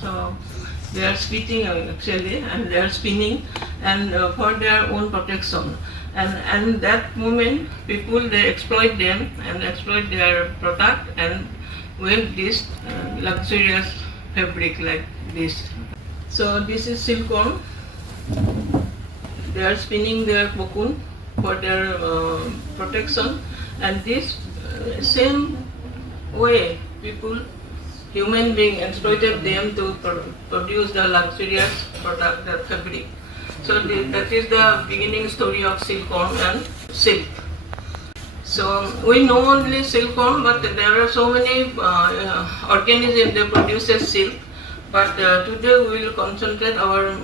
So they are spitting actually, and they are spinning, and for their own protection. And that moment, people they exploit them and exploit their product and weave this luxurious fabric like this. So this is silkworm. They are spinning their cocoon for their protection, and this same way people, human being, exploited them to produce the luxurious product, the fabric. So that is the beginning story of silkworm and silk. So we know only silkworm, but there are so many organisms that produce silk. But today we will concentrate our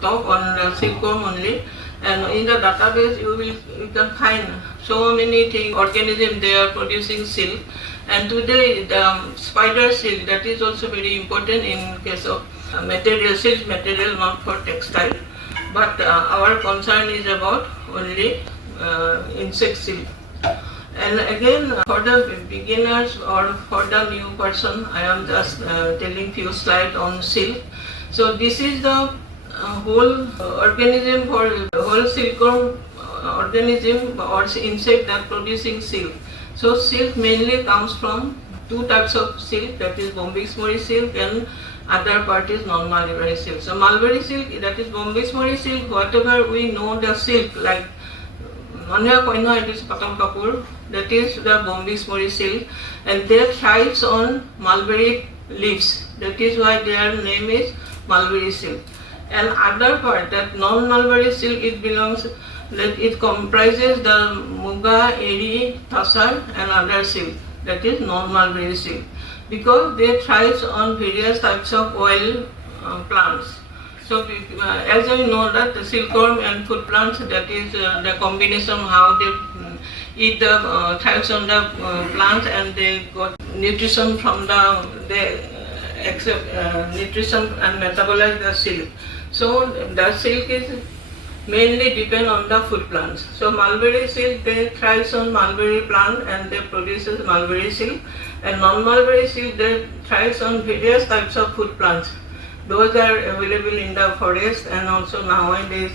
talk on silkworm only. And in the database you can find so many things, organisms they are producing silk. And today the spider silk, that is also very important in case of material, silk material, not for textile. But our concern is about only insect silk. And again, for the beginners or for the new person, I am just telling few slides on silk. So this is the whole organism for whole silkworm organism or insect that producing silk. So silk mainly comes from two types of silk, that is Bombay silk and other part is non-mulberry silk. So mulberry silk, that is Bombay silk, whatever we know the silk, like it is patal kapur, that is the Bombay silk, and they thrives on mulberry leaves. That is why their name is mulberry silk. And other part, that non-mulberry silk, it comprises the muga, eri, tassar and other silk, that is non-mulberry silk, because they thrive on various types of oil plants. So as you know that the silkworm and food plants, that is the combination how they eat the thrives on the plants and they got nutrition from they accept nutrition and metabolize the silk. So the silk is mainly depend on the food plants. So mulberry silk, they thrives on mulberry plant and they produces mulberry silk, and non-mulberry silk, they thrives on various types of food plants. Those are available in the forest, and also nowadays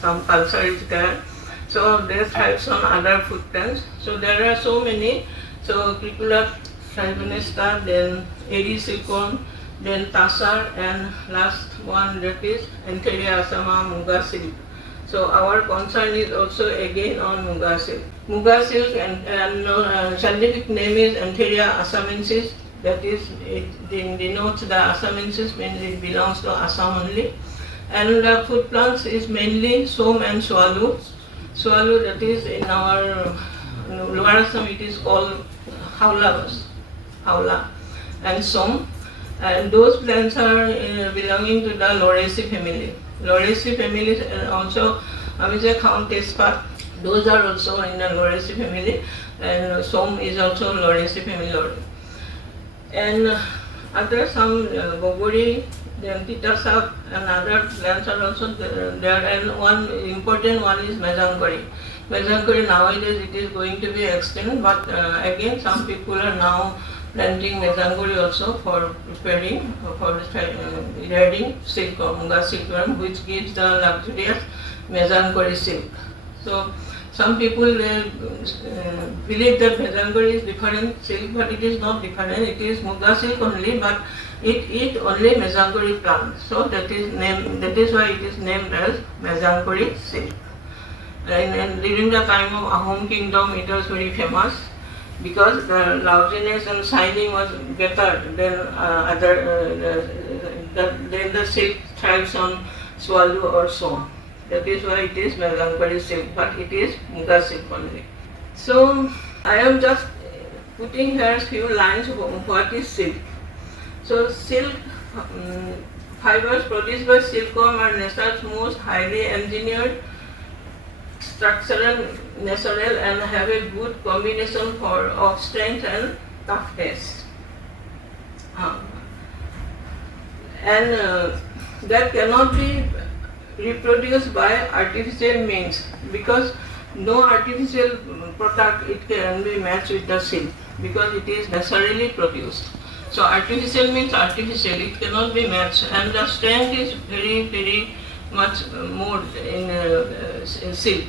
some culture is there. So they thrives on other food plants. So there are so many. So Cricula trigonesta, then eri silkworm, then tassar, and last one that is Antheria asama muga silk. So our concern is also again on muga silk. Muga silk and scientific name is Antheria assamensis. That is, it denotes the assamensis, means it belongs to Assam only. And the food plants is mainly som and swallow. Swallow, that is in our Lower Assam it is called haula, and som. And those plants are belonging to the Lauraceae family. Lauraceae family is also Amiza Kham Tespat. Those are also in the Lauraceae family, and som is also Lauraceae family. And other some bogori, then titasap and other plants are also there. And one important one is mezankari. Mezankari nowadays it is going to be extinct, but again some people are now planting mezankari also for preparing for rearing silkworm, muga silkworm, which gives the luxurious mezankari silk. So some people believe that mezankari is different silk, but it is not different. It is muga silk only, but it eats only mezankari plant. So that is why it is named as mezankari silk. And during the time of Ahom kingdom, it was very famous because the lousiness and shining was better than then the silk thrives on swallow or som. That is why it is mezankari silk, but it is muga silk only. So I am just putting here few lines of what is silk. So silk fibers produced by silkworm are nature's most highly engineered, structural, natural, and have a good combination of strength and toughness. And that cannot be reproduced by artificial means, because no artificial product it can be matched with the silk, because it is naturally produced. So artificial means artificial, it cannot be matched, and the strength is very much more in silk.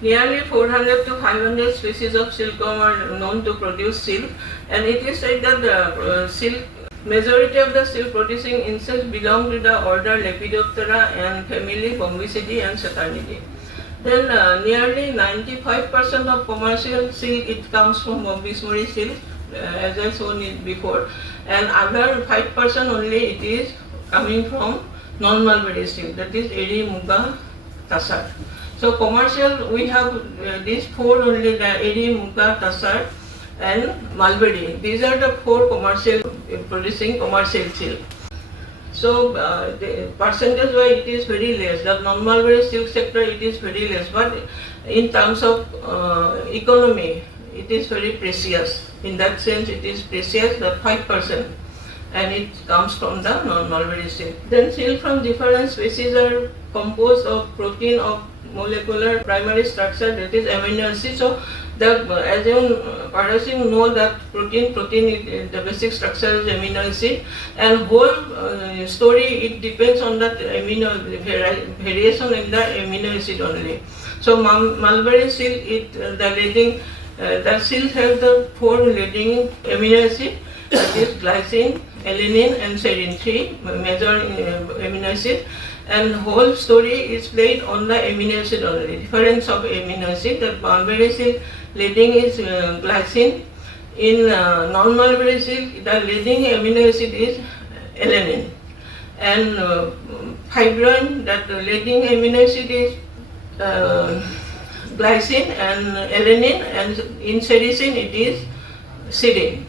Nearly 400 to 500 species of silkworm are known to produce silk, and it is said that the majority of the silk producing insects belong to the order Lepidoptera and family Bombycidae and Saturnidae. Then nearly 95% of commercial silk, it comes from Bombysmori silk, as I shown it before, and other 5% only it is coming from non-mulberry silk, that is Eri, Muga, Tassar. So commercial, we have these four only, the Eri, Muga, Tassar and mulberry. These are the four commercial producing commercial silk. So the percentage wise it is very less. The non-mulberry silk sector, it is very less, but in terms of economy, it is very precious. In that sense, it is precious, the 5%, and it comes from the non-mulberry silk. Then silk from different species are composed of protein of molecular primary structure, that is amino acid. So as you perhaps you know that protein is, the basic structure is amino acid, and whole story it depends on that variation in the amino acid only. So mulberry silk, the silk has the four leading amino acid, that is glycine, alanine and serine, three major amino acid, and whole story is played on the amino acid only. Difference of amino acid, the mulberry silk leading is glycine. In non-mulberry silk, the leading amino acid is alanine, and fibrin, that leading amino acid is glycine and alanine, and in serine it is serine.